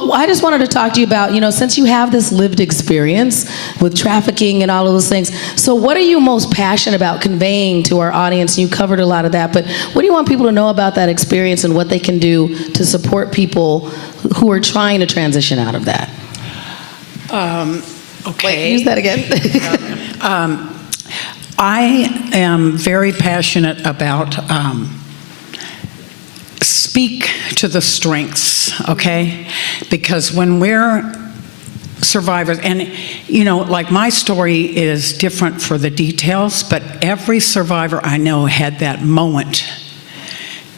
So I just wanted to talk to you about, since you have this lived experience with trafficking and all of those things, so what are you most passionate about conveying to our audience? You covered a lot of that, but what do you want people to know about that experience and what they can do to support people who are trying to transition out of that? Okay. Wait, use that again. I am very passionate about speak to the strengths, okay? Because when we're survivors, and like my story is different for the details, but every survivor I know had that moment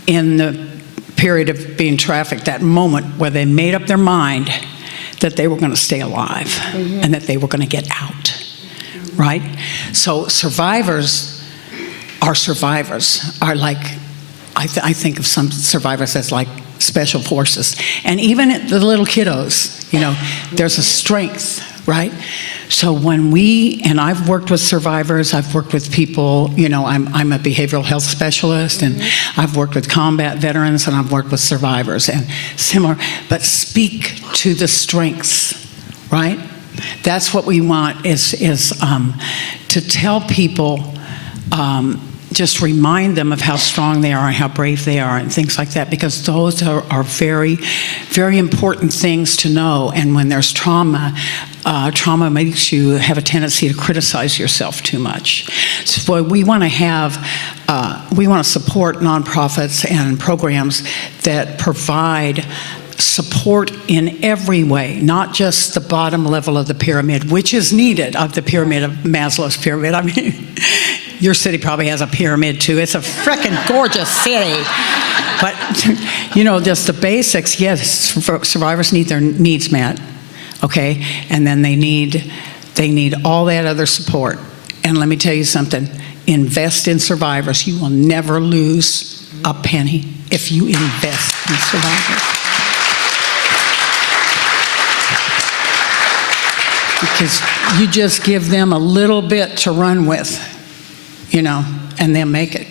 in the period of being trafficked, that moment where they made up their mind that they were going to stay alive and that they were going to get out, right? So survivors are like, I think of some survivors as like special forces. And even the little kiddos, there's a strength, right? So and I've worked with survivors, I've worked with people, I'm a behavioral health specialist, and I've worked with combat veterans, and I've worked with survivors, and similar, but speak to the strengths, right? That's what we want is to tell people, just remind them of how strong they are and how brave they are and things like that, because those are very, very important things to know. And when there's trauma, trauma makes you have a tendency to criticize yourself too much. So we want to support nonprofits and programs that provide support in every way, not just the bottom level of the pyramid, which is needed, of the pyramid, of Maslow's pyramid. I mean, your city probably has a pyramid too. It's a frickin' gorgeous city. But, just the basics, yes, survivors need their needs met, okay? And then they need all that other support. And let me tell you something, invest in survivors. You will never lose a penny if you invest in survivors. Because you just give them a little bit to run with, and they'll make it.